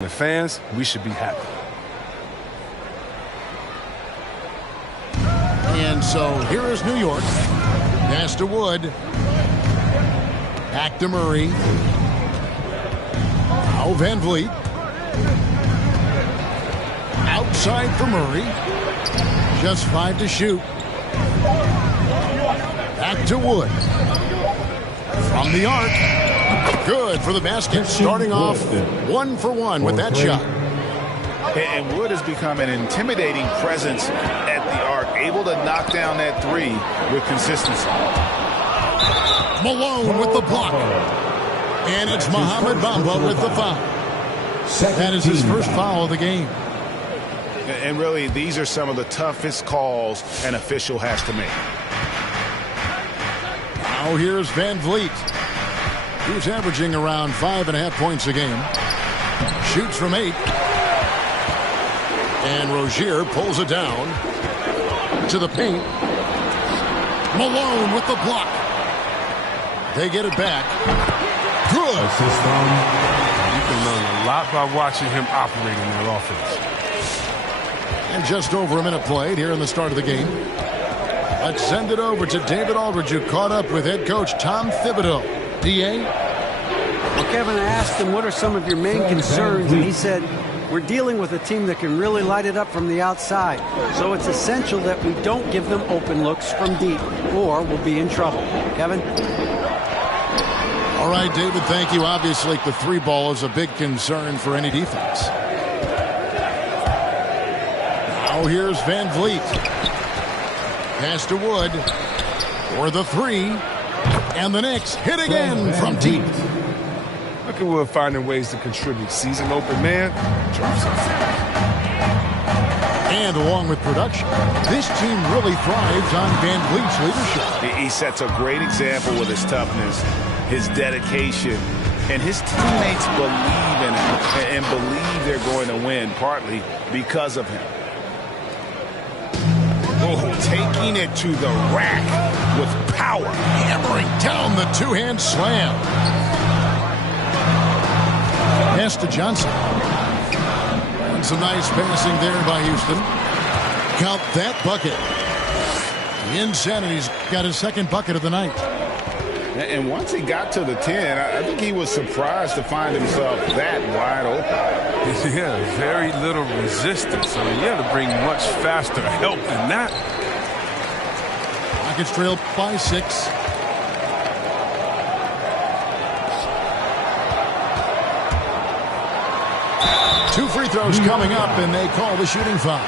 The fans, we should be happy. And so here is New York. Pass to Wood. Back to Murray. Now Van Vliet. Outside for Murray. Just 5 to shoot. Back to Wood. From the arc. Good for the basket. Starting off 1 for 1 with that shot. And Wood has become an intimidating presence at the arc, able to knock down that three with consistency. Malone with the block. And it's Mohamed Bamba with the foul. That is his first foul of the game. And really, these are some of the toughest calls an official has to make. Now here's Van Vliet. He's averaging around 5.5 points a game. Shoots from 8. And Rozier pulls it down to the paint. Malone with the block. They get it back. Good. You can learn a lot by watching him operate in their offense. And just over a minute played here in the start of the game. Let's send it over to David Aldridge, who caught up with head coach Tom Thibodeau. D.A.? Well, Kevin, I asked him, what are some of your main concerns? And he said, we're dealing with a team that can really light it up from the outside. So it's essential that we don't give them open looks from deep, or we'll be in trouble. Kevin? All right, David, thank you. Obviously, the three ball is a big concern for any defense. Now here's Van Vliet. Pass to Wood for the three. And the Knicks hit again from deep. Look at Wood finding ways to contribute. Sees an open man, drops it. And along with production, this team really thrives on Van Vliet's leadership. He sets a great example with his toughness, his dedication, and his teammates believe in him and believe they're going to win, partly because of him. Oh, taking it to the rack with power. Hammering down the two-hand slam. Pass to Johnson. And some nice passing there by Houston. Count that bucket. Insanity's got his second bucket of the night. And once he got to the 10, I think he was surprised to find himself that wide open. Yeah, very little resistance. I mean, you have to bring much faster help than that. Rockets trailed by 6. Two free throws coming up, and they call the shooting foul.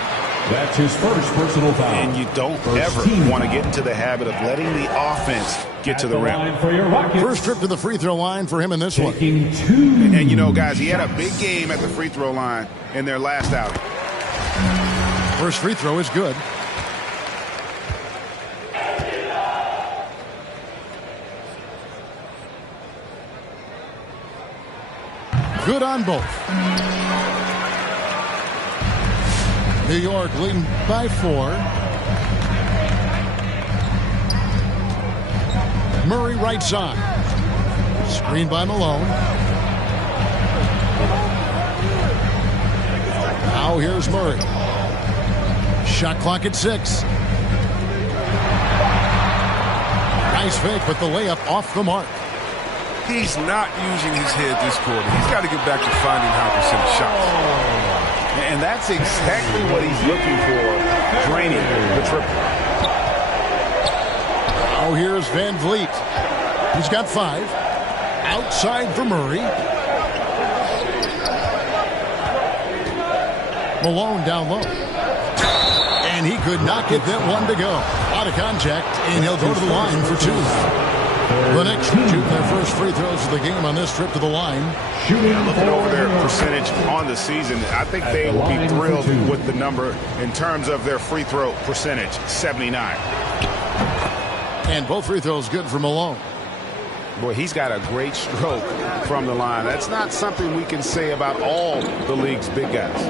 That's his first personal foul. And you don't ever want to get into the habit of letting the offense get to the rim. First trip to the free throw line for him in this one. And you know, guys, he had a big game at the free throw line in their last outing. First free throw is good. Good on both. New York leading by 4. Murray right side. Screen by Malone. Now here's Murray. Shot clock at 6. Nice fake, but the layup off the mark. He's not using his head this quarter. He's got to get back to finding high percentage shots. And that's exactly what he's looking for, draining the triple. Now here's Van Vliet. He's got 5. Outside for Murray. Malone down low. And he could not get that one to go. Out of contact, and he'll go to the line for 2. The Knicks shooting their first free throws of the game on this trip to the line. Looking over their percentage on the season, I think they will be thrilled with the number in terms of their free throw percentage, 79. And both free throws good for Malone. Boy, he's got a great stroke from the line. That's not something we can say about all the league's big guys.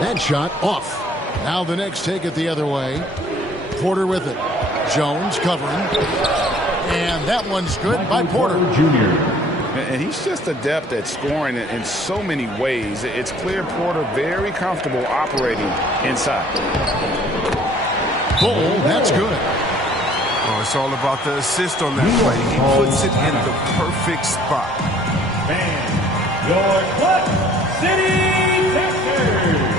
That shot off. Now the Knicks take it the other way. Porter with it. Jones covering. And that one's good by Porter. Jr. And he's just adept at scoring in so many ways. It's clear Porter very comfortable operating inside. Bull, that's good. Oh, it's all about the assist on that play. He puts it in the perfect spot. And your Clutch City Texans.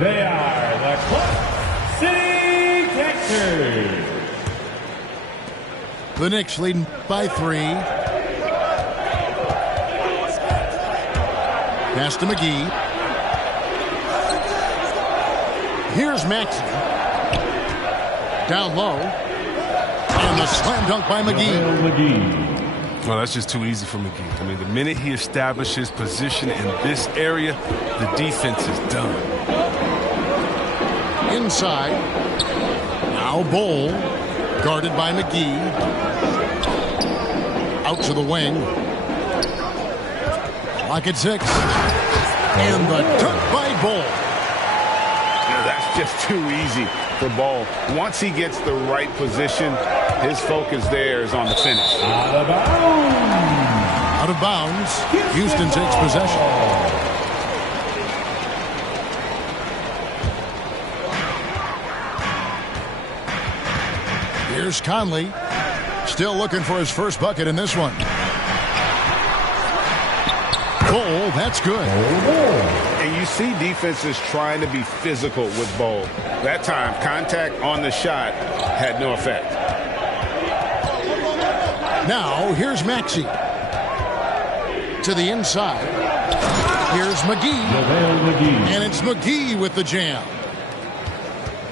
They are the Clutch City Texans. The Knicks leading by 3. Pass to McGee. Here's Maxey. Down low. And the slam dunk by McGee. Well, that's just too easy for McGee. I mean, the minute he establishes position in this area, the defense is done. Inside. Now Bull. Guarded by McGee. Out to the wing. Clock at 6. And the dunk by Bull. That's just too easy for Ball. Once he gets the right position, his focus there is on the finish. Out of bounds. Out of bounds. Houston takes possession. Here's Conley. Still looking for his first bucket in this one. Bull, that's good. And you see defenses trying to be physical with Ball. That time, contact on the shot had no effect. Now, here's Maxey. To the inside. Here's McGee. And it's McGee with the jam.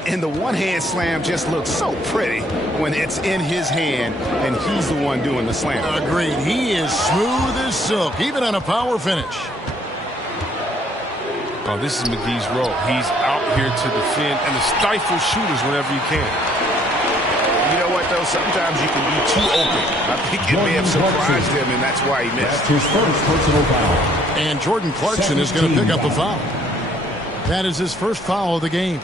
And the one-hand slam just looks so pretty when it's in his hand and he's the one doing the slam. Agreed. He is smooth as silk, even on a power finish. Oh, this is McGee's role. He's out here to defend and to stifle shooters whenever he can. You know what, though? Sometimes you can be too open. I think it may have surprised him, and that's why he missed. That's his first personal foul. And Jordan Clarkson is going to pick up the foul. That is his first foul of the game.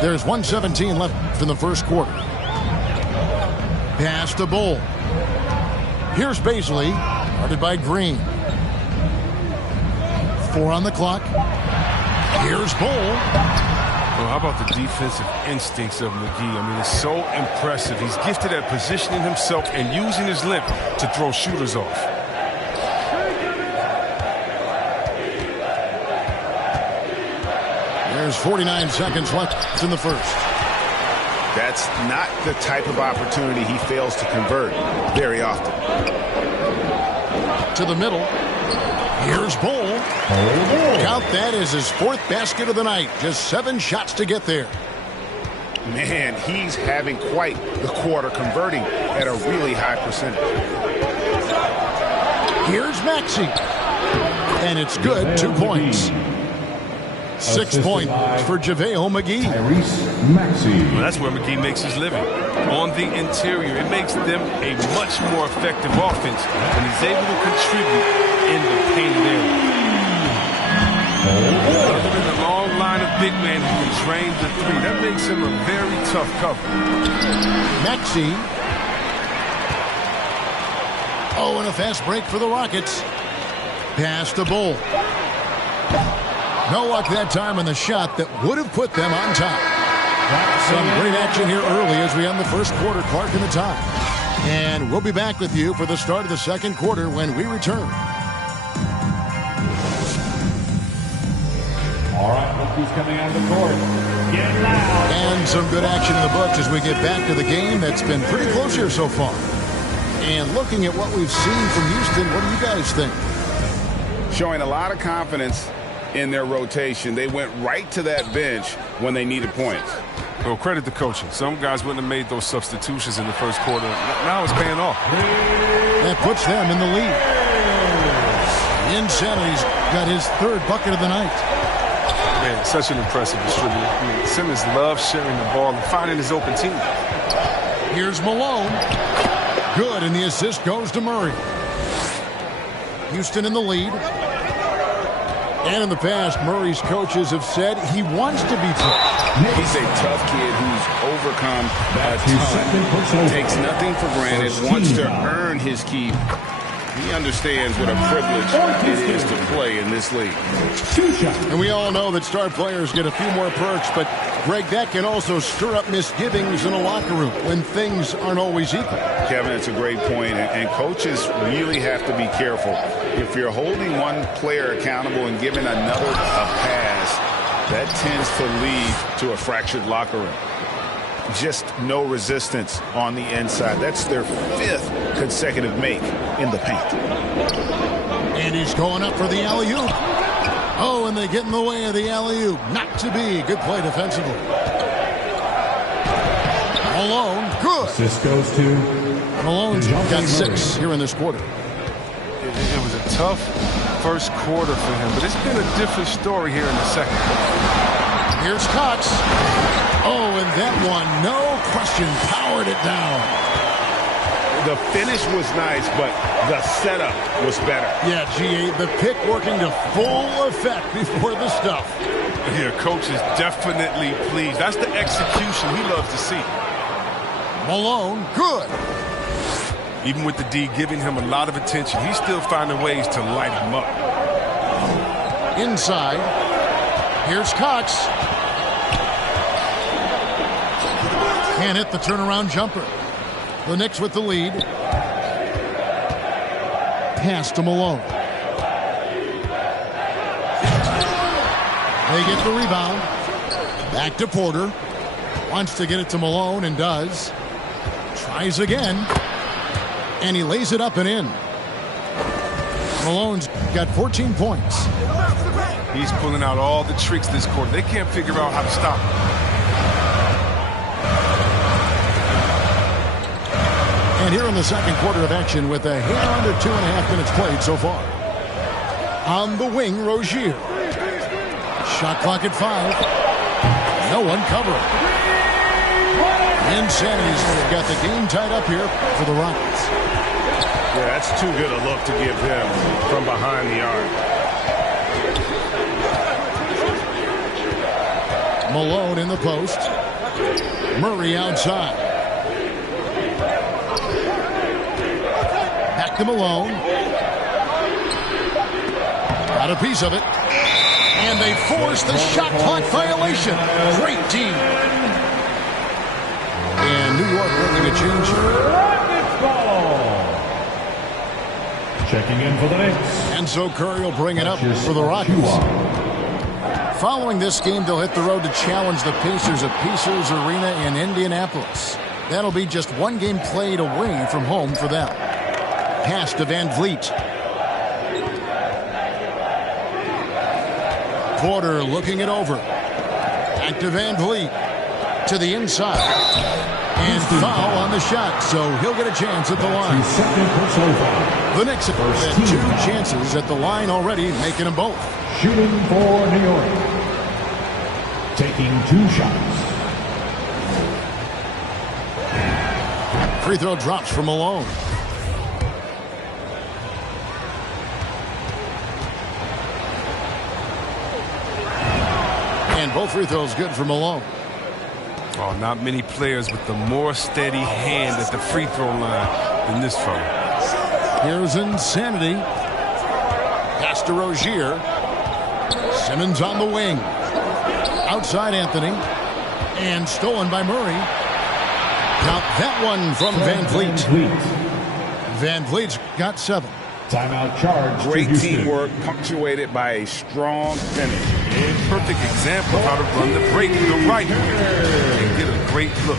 There's 1:17 left in the first quarter. Pass to Bull. Here's Baisley, guarded by Green. 4 on the clock. Here's Bull. Well, how about the defensive instincts of McGee? I mean, it's so impressive. He's gifted at positioning himself and using his length to throw shooters off. There's 49 seconds left in the first. That's not the type of opportunity he fails to convert very often. To the middle. Here's Bull. Count that as his 4th basket of the night. Just 7 shots to get there. Man, he's having quite the quarter, converting at a really high percentage. Here's Maxey. And it's good. 2 points. 6 points for JaVale McGee. Well, that's where McGee makes his living. On the interior, it makes them a much more effective offense when he's able to contribute in the painted area. Other than the long line of big men who can drain the 3, that makes him a very tough cover. Maxey. Oh, and a fast break for the Rockets. Pass to Bull. No luck that time on the shot that would have put them on top. Some great action here early as we end the first quarter. Clark in the top. And we'll be back with you for the start of the second quarter when we return. All right, rookies coming out of the court. Get loud. And some good action in the books as we get back to the game that's been pretty close here so far. And looking at what we've seen from Houston, what do you guys think? Showing a lot of confidence in their rotation. They went right to that bench when they needed points. Well, credit to coaching. Some guys wouldn't have made those substitutions in the first quarter. Now it's paying off. That puts them in the lead. Insanity's got his third bucket of the night. Man, such an impressive distributor. I mean, Simmons loves sharing the ball and finding his open team. Here's Malone. Good, and the assist goes to Murray. Houston in the lead. And in the past, Murray's coaches have said he wants to be tough. He's a tough kid who's overcome a ton, takes nothing for granted, wants to earn his keep. He understands what a privilege it is to play in this league. And we all know that star players get a few more perks, but Greg, that can also stir up misgivings in a locker room when things aren't always equal. Kevin, that's a great point, and coaches really have to be careful. If you're holding one player accountable and giving another a pass, that tends to lead to a fractured locker room. Just no resistance on the inside. That's their 5th consecutive make in the paint. And he's going up for the alley-oop. Oh, and they get in the way of the alley-oop. Not to be. Good play defensively. Malone, good. This goes to Malone's got 6 here in this quarter. It was a tough first quarter for him, but it's been a different story here in the second. Here's Cox. Oh, and that one, no question, powered it down. The finish was nice, but the setup was better. Yeah, GA, the pick working to full effect before the stuff. Yeah, coach is definitely pleased. That's the execution he loves to see. Malone, good. Even with the D giving him a lot of attention, he's still finding ways to light him up. Inside. Here's Cox. Can't hit the turnaround jumper. The Knicks with the lead. Pass to Malone. They get the rebound. Back to Porter. Wants to get it to Malone and does. Tries again. And he lays it up and in. Malone's got 14 points. He's pulling out all the tricks this quarter. They can't figure out how to stop him. And here in the second quarter of action with a hair under 2.5 minutes played so far. On the wing, Rozier. Shot clock at 5. No one covering. Insanity's got the game tied up here for the Rockets. Yeah, that's too good a look to give him from behind the arc. Malone in the post. Murray outside. Back to Malone. Got a piece of it. And they force the shot clock violation. Great team. And New York making a change here. Rockets ball. Checking in for the Knicks. And so Curry will bring it up for the Rockets. Following this game, they'll hit the road to challenge the Pacers at Pacers Arena in Indianapolis. That'll be just one game played away from home for them. Pass to Van Vliet. Porter looking it over. Back to Van Vliet. To the inside. And foul on the shot, so he'll get a chance at the line. The Knicks have had 2 chances at the line already, making them both. Shooting for New York. Taking 2 shots. Free throw drops for Malone. And both free throws good for Malone. Oh, not many players with the more steady hand at the free throw line than this fella. Here's Insanity. Pass to Rozier. Simmons on the wing. Outside Anthony. And stolen by Murray. Now that one from Van Vliet. Van Vliet's got 7. Timeout charge. Great teamwork punctuated by a strong finish. A perfect example of how to run the break the right way and get a great look.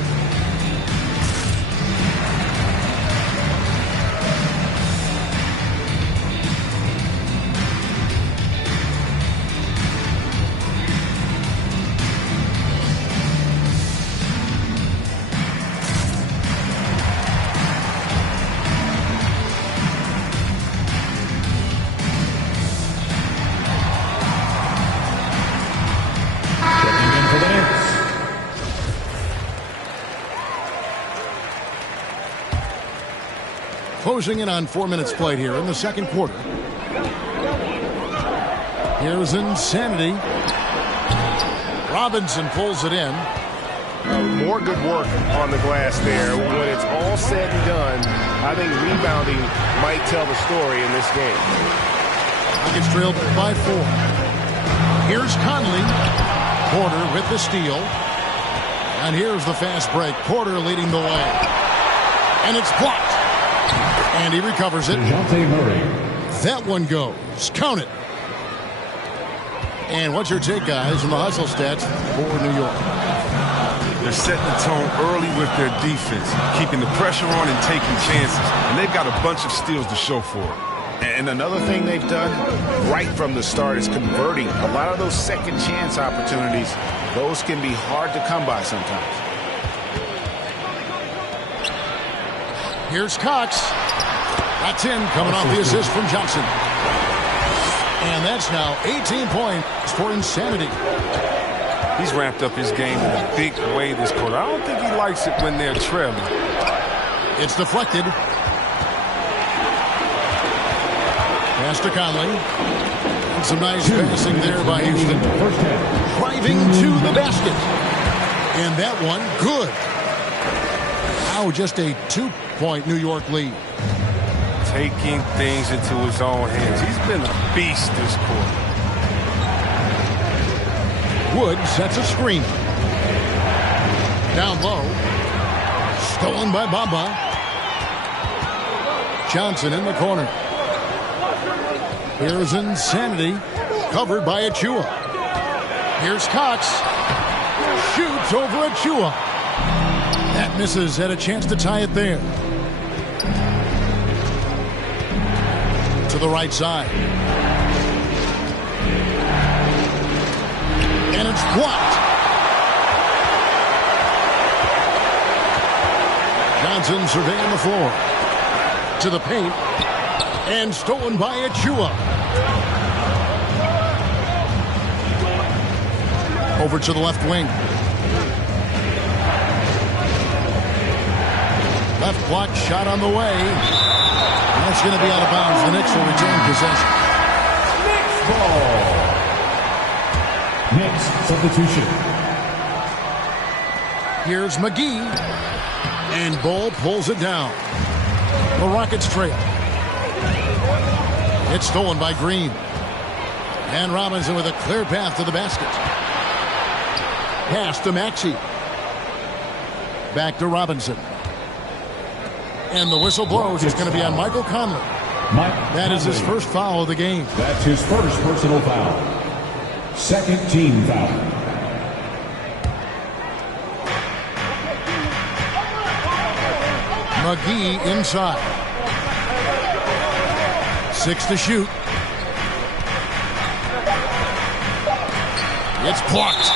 Closing in on 4 minutes played here in the second quarter. Here's Insanity. Robinson pulls it in. More good work on the glass there. When it's all said and done, I think rebounding might tell the story in this game. It's trailed by 4. Here's Conley. Porter with the steal. And here's the fast break. Porter leading the way. And it's blocked. And he recovers it. That one goes. Count it. And what's your take, guys, on the hustle stats for New York? They're setting the tone early with their defense, keeping the pressure on and taking chances. And they've got a bunch of steals to show for it. And another thing they've done right from the start is converting. A lot of those second chance opportunities, those can be hard to come by sometimes. Here's Cox. That's in, coming off the assist from Johnson. And that's now 18 points for Insanity. He's ramped up his game in a big way this quarter. I don't think he likes it when they're trailing. It's deflected. Pass to Conley. And some nice passing there by Houston. Driving to the basket. And that one, good. Now just a 2-point New York lead. Taking things into his own hands. He's been a beast this quarter. Wood sets a screen. Down low. Stolen by Bamba. Johnson in the corner. Here's Insanity. Covered by Achua. Here's Cox. Shoots over Achua. That misses. Had a chance to tie it there. To the right side. And it's blocked. Johnson surveying the floor. To the paint. And stolen by Achua. Over to the left wing. Left block shot on the way. That's going to be out of bounds. The Knicks will retain possession. Knicks substitution. Here's McGee. And Bull pulls it down. The Rockets trail. It's stolen by Green. And Robinson with a clear path to the basket. Pass to Maxey. Back to Robinson. And the whistle blows. It's going to be on Michael Conley. That is his first foul of the game. That's his first personal foul. Second team foul. McGee inside. 6 to shoot. It's blocked.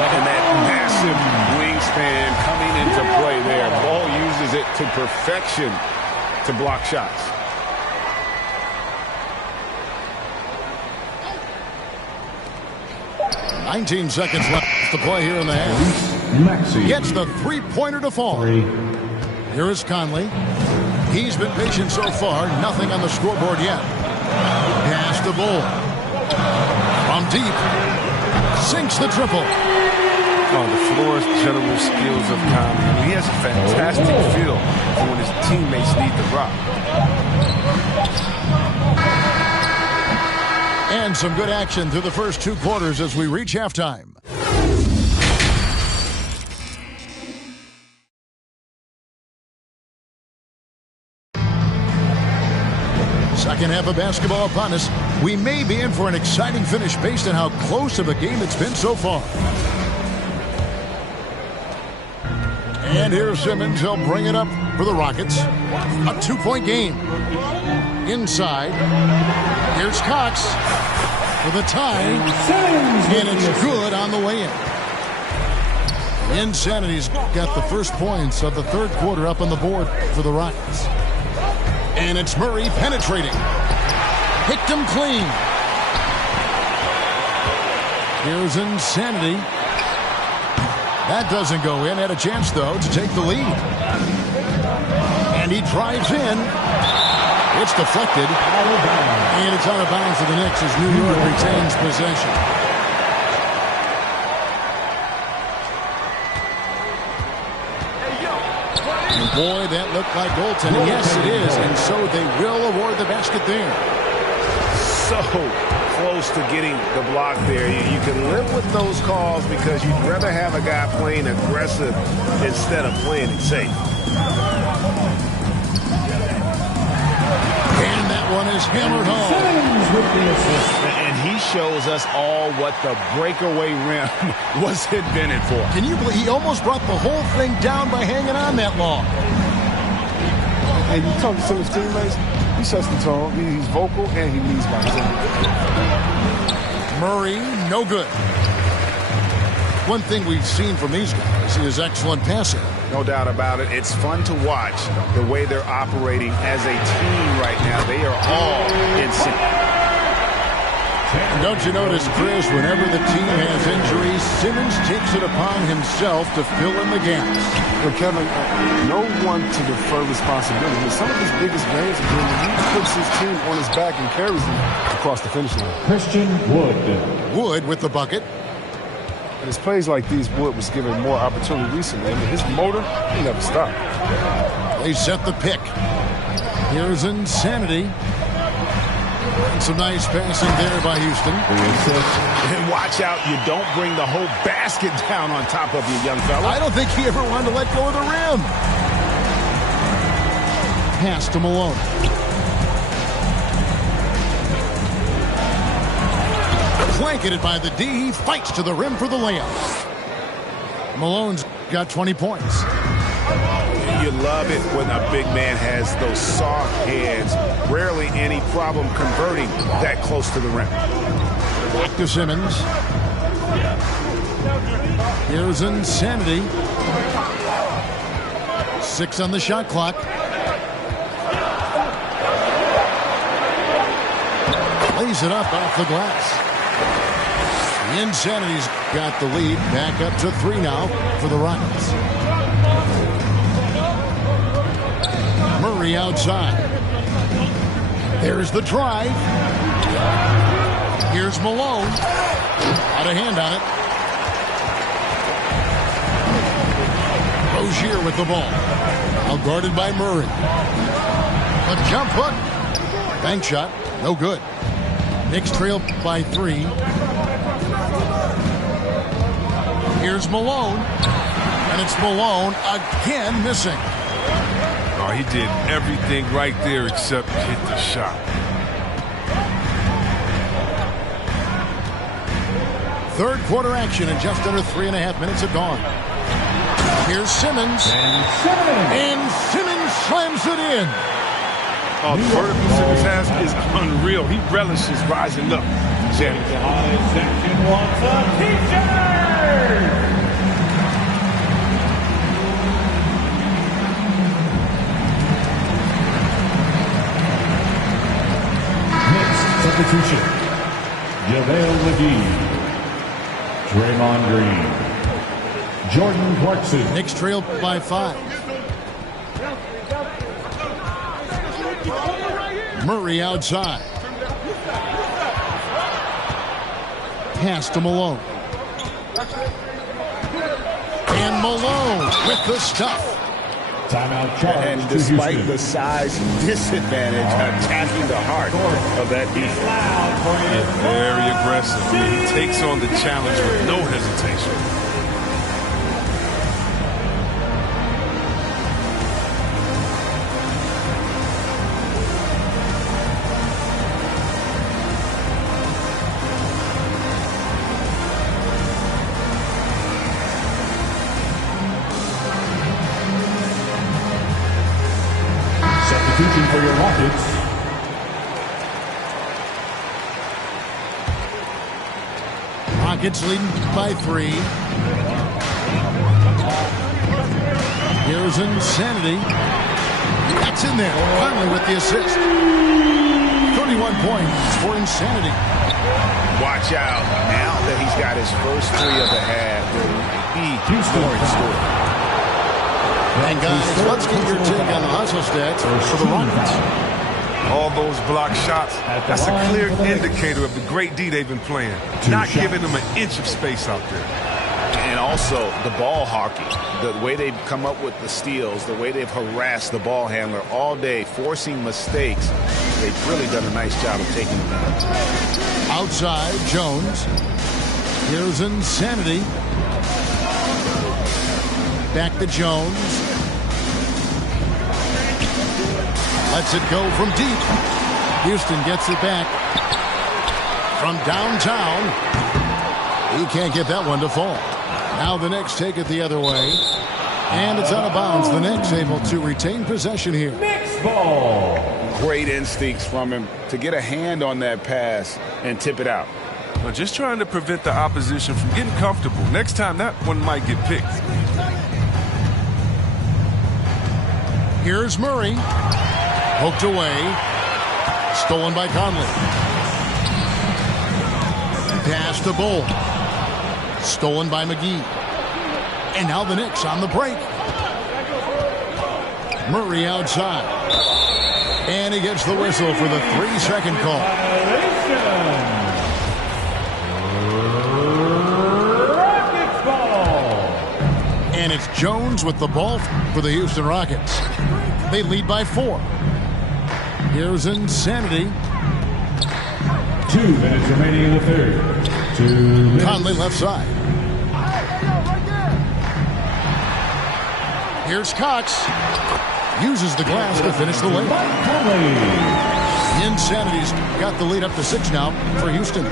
And that massive wingspan coming into play there. Ball uses it to perfection to block shots. "19 seconds left to play here in the half. Maxey Gets the three-pointer to fall. Here is Conley. He's been patient so far. Nothing on the scoreboard yet. Pass to Bull. From deep. Sinks the triple. Oh, the floor's general skills of Conley. He has a fantastic feel for when his teammates need the rock. And some good action through the first 2 quarters as we reach halftime. Second half of basketball upon us. We may be in for an exciting finish based on how close of a game it's been so far. And here's Simmons. He'll bring it up for the Rockets. A 2-point game. Inside. Here's Cox for the tie. And it's good on the way in. Insanity's got the first points of the third quarter up on the board for the Rockets. And it's Murray penetrating. Picked him clean. Here's Insanity. That doesn't go in. Had a chance, though, to take the lead. And And he drives in. It's deflected. And it's out of bounds to the Knicks as New York retains possession. And boy, that looked like goaltending. Yes, it is. And so they will award the basket there. So close to getting the block there. You can live with those calls because you'd rather have a guy playing aggressive instead of playing it safe. And that one is hammered home. And he shows us all what the breakaway rim was invented for. Can you believe he almost brought the whole thing down by hanging on that long? And you talk to some of his teammates, he sets the tone. He's vocal and he leads by example. Murray, no good. One thing we've seen from these guys is excellent passing. No doubt about it. It's fun to watch the way they're operating as a team right now. They are all in sync. Don't you notice, Chris, whenever the team has injuries, Simmons takes it upon himself to fill in the gaps. But Kevin, no one to defer responsibility. But some of his biggest games have been when he puts his team on his back and carries them across the finish line. Christian Wood. Wood with the bucket. And it's plays like these, Wood was given more opportunity recently. I mean, his motor, he never stopped. They set the pick. Here's Insanity. And some nice passing there by Houston. And watch out, you don't bring the whole basket down on top of you, young fella. I don't think he ever wanted to let go of the rim. Pass to Malone. Blanketed by the D. He fights to the rim for the layup. Malone's got 20 points. You love it when a big man has those soft hands. Rarely any problem converting that close to the rim. Back to Simmons. Here's Insanity. 6 on the shot clock. Lays it up off the glass. Insanity's got the lead. Back up to 3 now for the Rockets. Murray outside. There's the drive. Here's Malone. Out of hand on it. Rozier with the ball. Now guarded by Murray. A jump hook. Bank shot. No good. Knicks trail by 3. Here's Malone. And it's Malone again missing. Oh, he did everything right there except hit the shot. Third quarter action and just under 3.5 minutes have gone. Here's Simmons. And Simmons slams it in. Oh, the vertical Simmons has is unreal. He relishes rising up. Section wants a t-shirt. Substitution. JaVale McGee. Draymond Green. Jordan Clarkson. Knicks trail by 5. Murray outside. Pass to Malone. And Malone with the stuff. Timeout charge. And despite the size disadvantage, attacking the heart of that defense. Very aggressive. I mean, he takes on the challenge with no hesitation. Substitution for your Rockets. Rockets leading by 3. Here's Insanity. That's in there. Finally with the assist. 31 points for Insanity. Watch out. Now that he's got his first 3 of the half, he scoring score. And guys, let's get your take on the hustle stats for the Rockets. All those block shots, that's a clear indicator of the great D they've been playing. Not giving them an inch of space out there. And also the ball hockey, the way they've come up with the steals, the way they've harassed the ball handler all day, forcing mistakes. They've really done a nice job of taking them out. Outside, Jones. Here's Insanity. Back to Jones. Lets it go from deep. Houston gets it back. From downtown. He can't get that one to fall. Now the Knicks take it the other way. And it's out of bounds. The Knicks able to retain possession here. Knicks ball. Great instincts from him to get a hand on that pass and tip it out. Well, just trying to prevent the opposition from getting comfortable. Next time, that one might get picked. Here's Murray. Poked away. Stolen by Conley. Pass to Bull. Stolen by McGee. And now the Knicks on the break. Murray outside. And he gets the whistle for the 3-second call. Rockets ball. And it's Jones with the ball for the Houston Rockets. They lead by 4. Here's Insanity. 2 minutes remaining in the third. 2 minutes. Conley left side. Here's Cox. Uses the glass to finish the lead. Insanity's got the lead up to 6 now for Houston.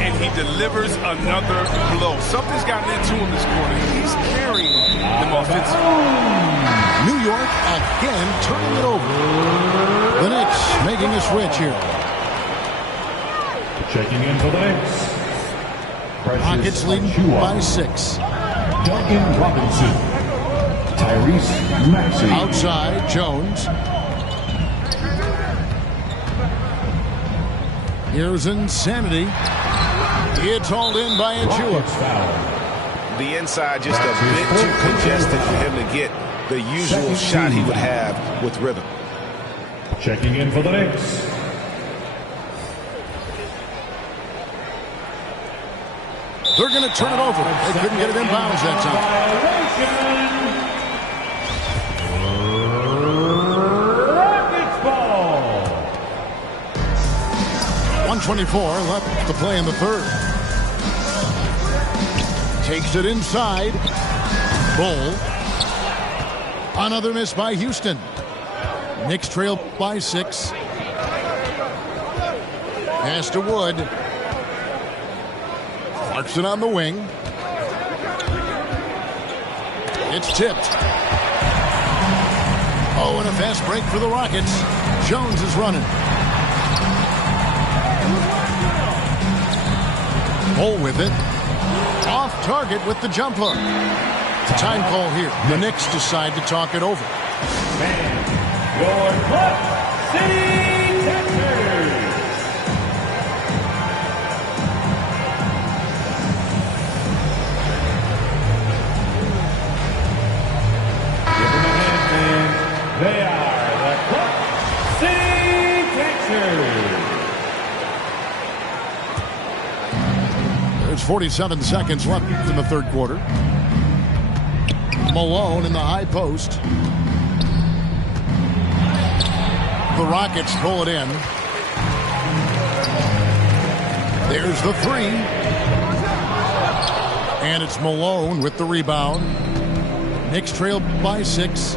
And he delivers another blow. Something's gotten into him this quarter. He's carrying them offensively. New York again turning it over. The Knicks making a switch here. Checking in for the Knicks. Rockets leading by 6. Duncan Robinson. Tyrese Maxey. Outside, Jones. Here's Insanity. It's hauled in by Achua. The inside just a bit too congested for him to get the usual shot he would have with rhythm. Checking in for the Knicks. They're going to turn it over. They couldn't get it in bounds that time. Rockets ball. 1:24 left to play in the third. Takes it inside. Bull. Another miss by Houston. Knicks trail by 6. Pass to Wood. Clarkson on the wing. It's tipped. Oh, and a fast break for the Rockets. Jones is running. Bull with it. Off target with the jump hook. Time call here. The Knicks decide to talk it over. Your Clutch City Texans. Give them a hand, man. They are the Clutch City Texans. There's 47 seconds left in the third quarter. Malone in the high post. The Rockets pull it in. There's the 3. And it's Malone with the rebound. Knicks trail by 6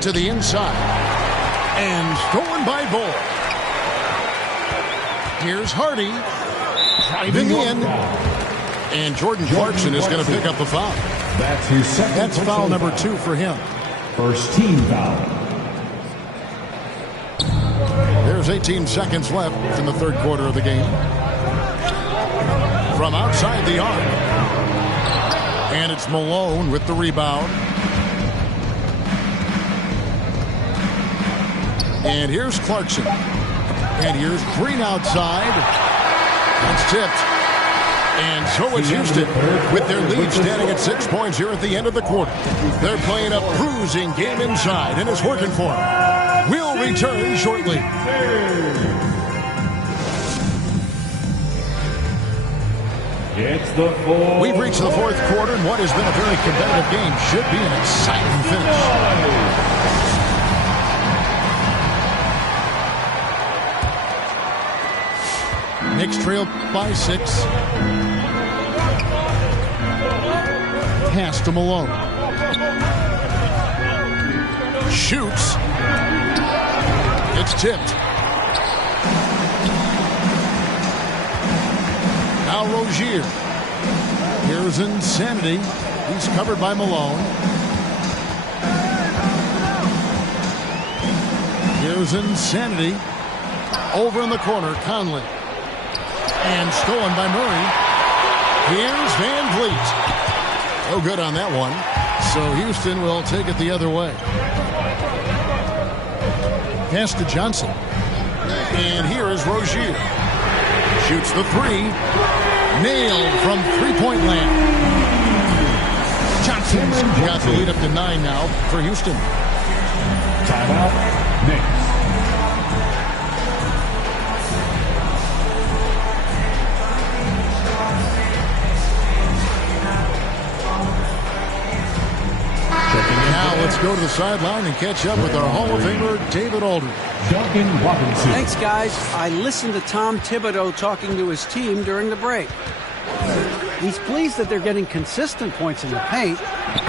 to the inside. And stolen by Bull. Here's Hardy. Driving in. And Jordan Clarkson is going to pick up the foul. That's his second. That's foul number 2 for him. First team foul. There's 18 seconds left in the third quarter of the game. From outside the arc. And it's Malone with the rebound. And here's Clarkson. And here's Green outside. That's tipped. And so it's Houston with their lead standing at 6 points here at the end of the quarter. They're playing a bruising game inside, and it's working for them. We'll return shortly. We've reached the fourth quarter, and what has been a very competitive game should be an exciting finish. Knicks trail by 6. Pass to Malone. Shoots. It's tipped. Now Rozier. Here's Insanity. He's covered by Malone. Here's Insanity. Over in the corner, Conley. And stolen by Murray. Here's Van Vliet. No good on that one. So Houston will take it the other way. Pass to Johnson. And here is Rozier. Shoots the 3. Nailed from three-point land. Johnson's got the lead up to 9 now for Houston. Timeout, Knicks. Now let's go to the sideline and catch up with our Hall of Famer, David Aldridge. Thanks, guys. I listened to Tom Thibodeau talking to his team during the break. He's pleased that they're getting consistent points in the paint.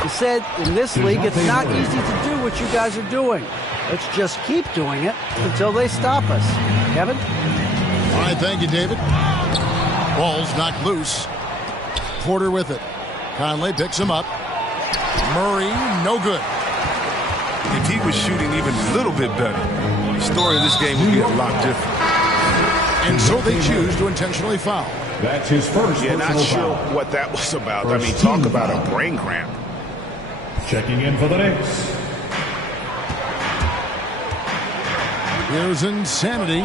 He said, in this league, it's not easy to do what you guys are doing. Let's just keep doing it until they stop us. Kevin? All right, thank you, David. Ball's knocked loose. Porter with it. Conley picks him up. Murray, no good. If he was shooting even a little bit better, the story of this game would be a lot different. And so they choose to intentionally foul. That's his first. Yeah, not sure what that was about. I mean, talk about a brain cramp. Checking in for the Knicks. Here's Insanity.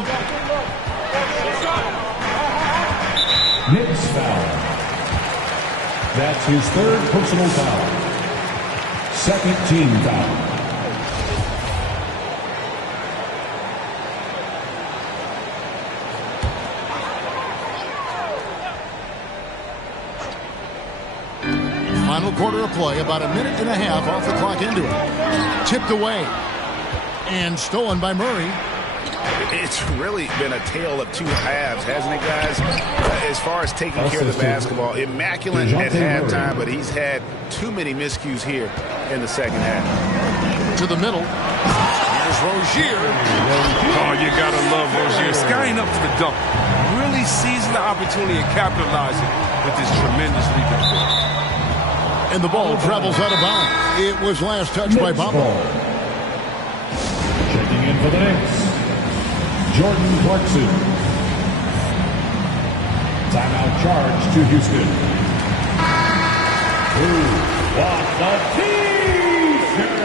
Knicks foul. That's his third personal foul. Second team foul. Final quarter of play, about a minute and a half off the clock into it. Tipped away. And stolen by Murray. It's really been a tale of two halves, hasn't it, guys? As far as taking care of the basketball, immaculate at halftime, but he's had too many miscues here in the second half. To the middle. Here's Rozier. Oh, you gotta love Rozier. Skying up to the dunk. Really seizing the opportunity and capitalizing with this tremendous lead. And the ball travels out of bounds. It was last touched by Bamba. Checking in for the Knicks, Jordan Clarkson. Timeout charge to Houston. What a teaser!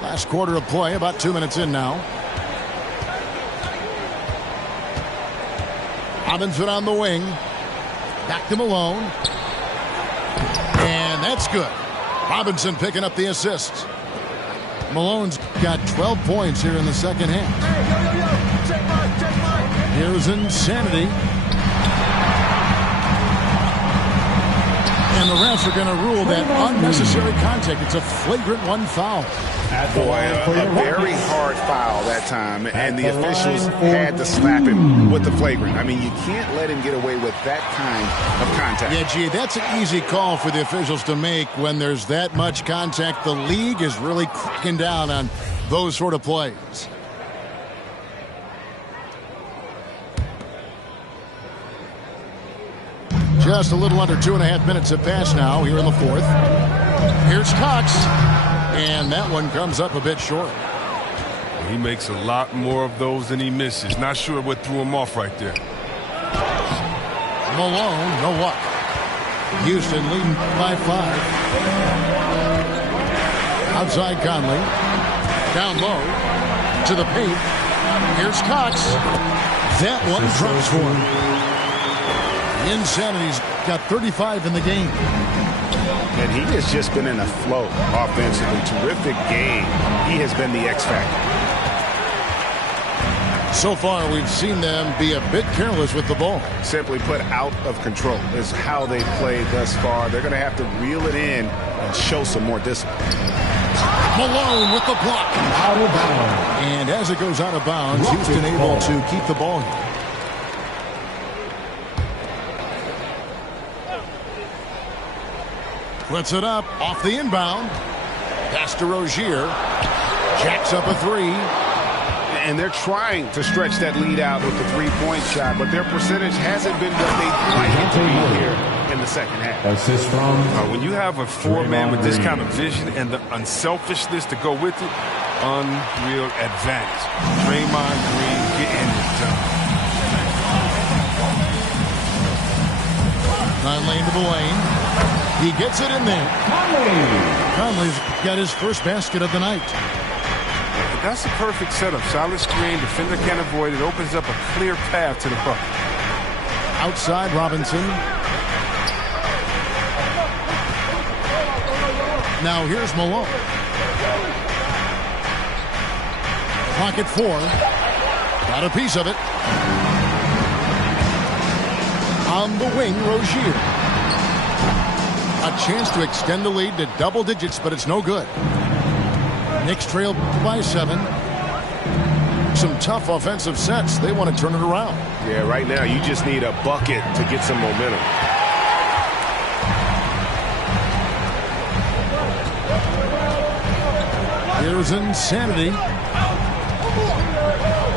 Last quarter of play, about 2 minutes in now. Robinson on the wing. Back to Malone. And that's good. Robinson picking up the assist. Malone's got 12 points here in the second half. Here's Insanity. And the refs are going to rule that unnecessary contact. It's a flagrant one foul. Boy, a very hard foul that time, and the officials had to slap him with the flagrant. I mean, you can't let him get away with that kind of contact. Yeah, gee, that's an easy call for the officials to make when there's that much contact. The league is really cracking down on those sort of plays. Just a little under 2.5 minutes have passed now here in the fourth. Here's Cox. And that one comes up a bit short. He makes a lot more of those than he misses. Not sure what threw him off right there. Malone, no luck. Houston leading by 5. Outside Conley. Down low. To the paint. Here's Cox. That one drops for him. Insanity's got 35 in the game. And he has just been in a flow offensively. Terrific game. He has been the X factor. So far, we've seen them be a bit careless with the ball. Simply put, out of control is how they played thus far. They're going to have to reel it in and show some more discipline. Malone with the block. Out of bounds. And as it goes out of bounds, Houston able to keep the ball. Puts it up off the inbound. Pass to Rozier. Jacks up a three. And they're trying to stretch that lead out with the three-point shot, but their percentage hasn't been what they'd like it to be here in the second half. Assist from when you have a four-man with this kind of vision and the unselfishness to go with it, unreal advantage. Draymond Green getting it done. 9 lane to the lane. He gets it in there. Conley's got his first basket of the night. That's a perfect setup. Solid screen, defender can't avoid it. Opens up a clear path to the bucket. Outside Robinson. Now here's Malone. Clock at 4. Got a piece of it. On the wing, Rozier. A chance to extend the lead to double digits, but it's no good. Knicks trail by 7. Some tough offensive sets. They want to turn it around. Yeah, right now you just need a bucket to get some momentum. Here's Insanity.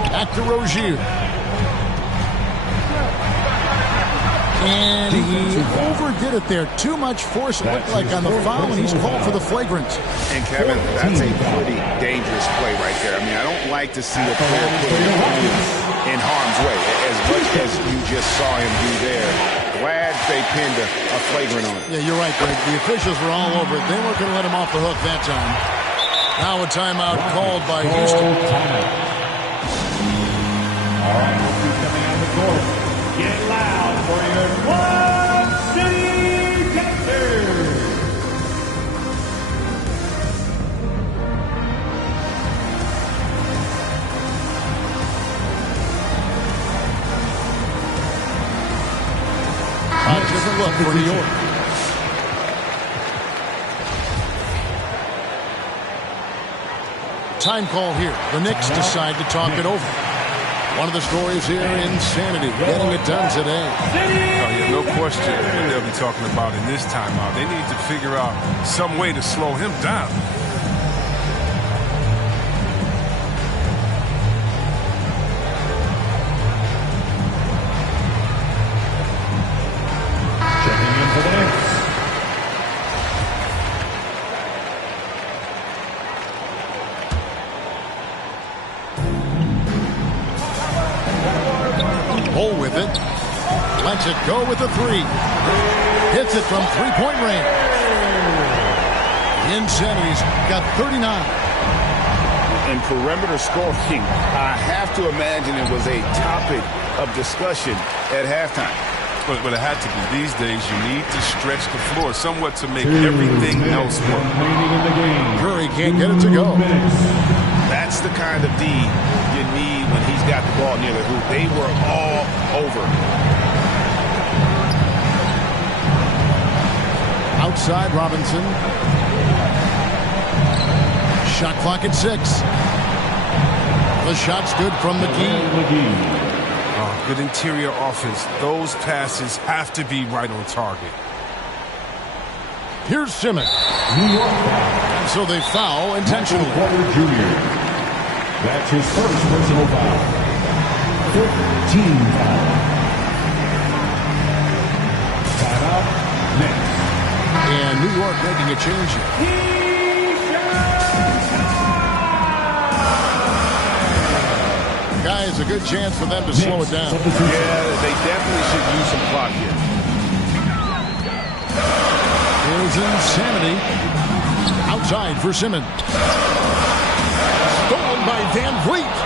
Back to Rozier. And he overdid it there. Too much force, it looked like, on the foul, and he's called for the flagrant. And, Kevin, that's a pretty dangerous play right there. I mean, I don't like to see a player put his opponent in harm's way, as much as you just saw him do there. Glad they pinned a flagrant on it. Yeah, you're right, Greg. The officials were all over it. They weren't going to let him off the hook that time. Now a timeout called by Houston. All right, coming out of the court. Get loud for your Quad City Captors. A different look for New York. Time call here. The Knicks decide to talk it over. One of the stories here, Insanity, getting it done today. No question what they'll be talking about in this timeout. They need to figure out some way to slow him down. Checking in for the Knicks. Bull with it. Lets it go with a 3. Hits it from three-point range. Insanity's got 39. And perimeter scoring, I have to imagine it was a topic of discussion at halftime. But it had to be. These days, you need to stretch the floor somewhat to make everything else work. Remaining in the game. Curry can't get it to go. That's the kind of D you need when he's got the ball near the hoop. They were all over. Outside Robinson. Shot clock at 6. The shot's good from McGee. Oh, good interior offense. Those passes have to be right on target. Here's Simmons. New York. And so they foul intentionally. Porter Jr. That's his first personal foul. 15 foul. Timeout. Next. And New York making a change here. Guys, a good chance for them to slow it down. Yeah, they definitely should use some clock here. Here's Insanity. Outside for Simmons. Stolen by Van Vliet.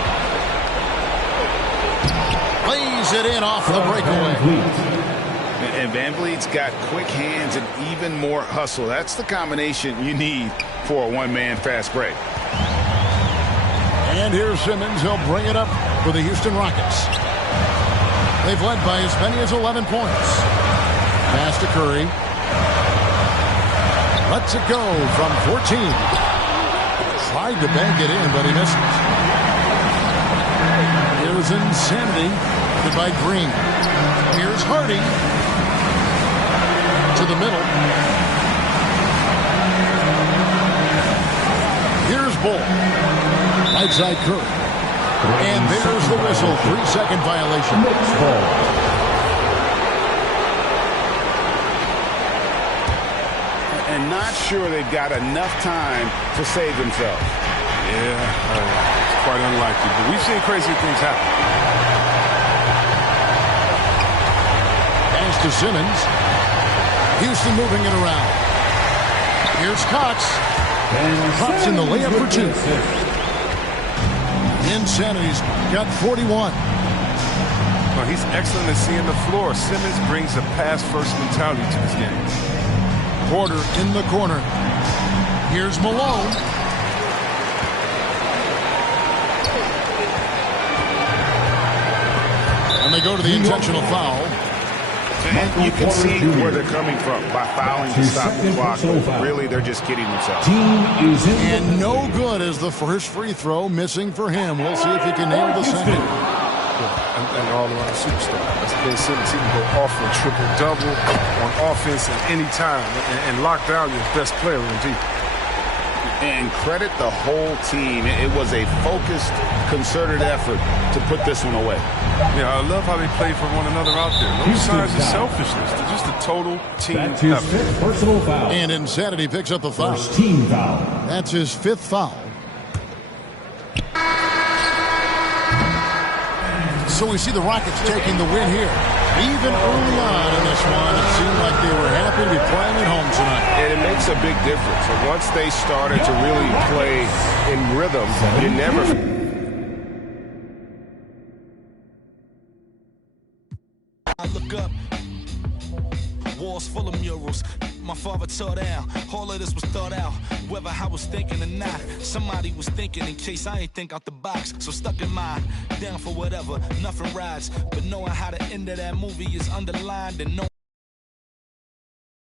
lays it in off the breakaway. And Van Vliet's got quick hands and even more hustle. That's the combination you need for a one-man fast break. And here's Simmons. He'll bring it up for the Houston Rockets. They've led by as many as 11 points. Pass to Curry. Lets it go from 14. Tried to bank it in, but he misses. Here's Insanity. By Green. Here's Hardy. To the middle. Here's Bull. Right side Curry. And there's the whistle. 3-second violation. And not sure they've got enough time to save themselves. Yeah, it's quite unlikely. But we've seen crazy things happen. To Simmons. Houston moving it around. Here's Cox. Pops in the layup for 2. Insanity's got 41. Well, he's excellent at seeing the floor. Simmons brings a pass-first mentality to his game. Porter in the corner. Here's Malone. And they go to the intentional foul. And you can see where they're coming from by fouling to stop the clock. Really, they're just kidding themselves. And no good as the first free throw, missing for him. We'll see if he can nail the second. And all-around superstar. That's Ben Simmons. He can go off for a triple-double on offense at any time and lock down your best player in the team. And credit the whole team. It was a focused, concerted effort to put this one away. Yeah, I love how they play for one another out there. No signs of selfishness. They're just a total team effort. Personal foul. And Insanity picks up the foul. First team foul. That's his 5th foul. So we see the Rockets taking the win here. Even early on in this one, it seemed like they were happy to be playing at home tonight. And it makes a big difference. And once they started to really play in rhythm, you never... I look up, walls full of murals. My father tore down, all of this was thought out. Whether I was thinking or not, somebody was thinking in case I ain't think out the box. So stuck in mind, down for whatever, nothing rides. But knowing how the end of that movie is underlined and knowing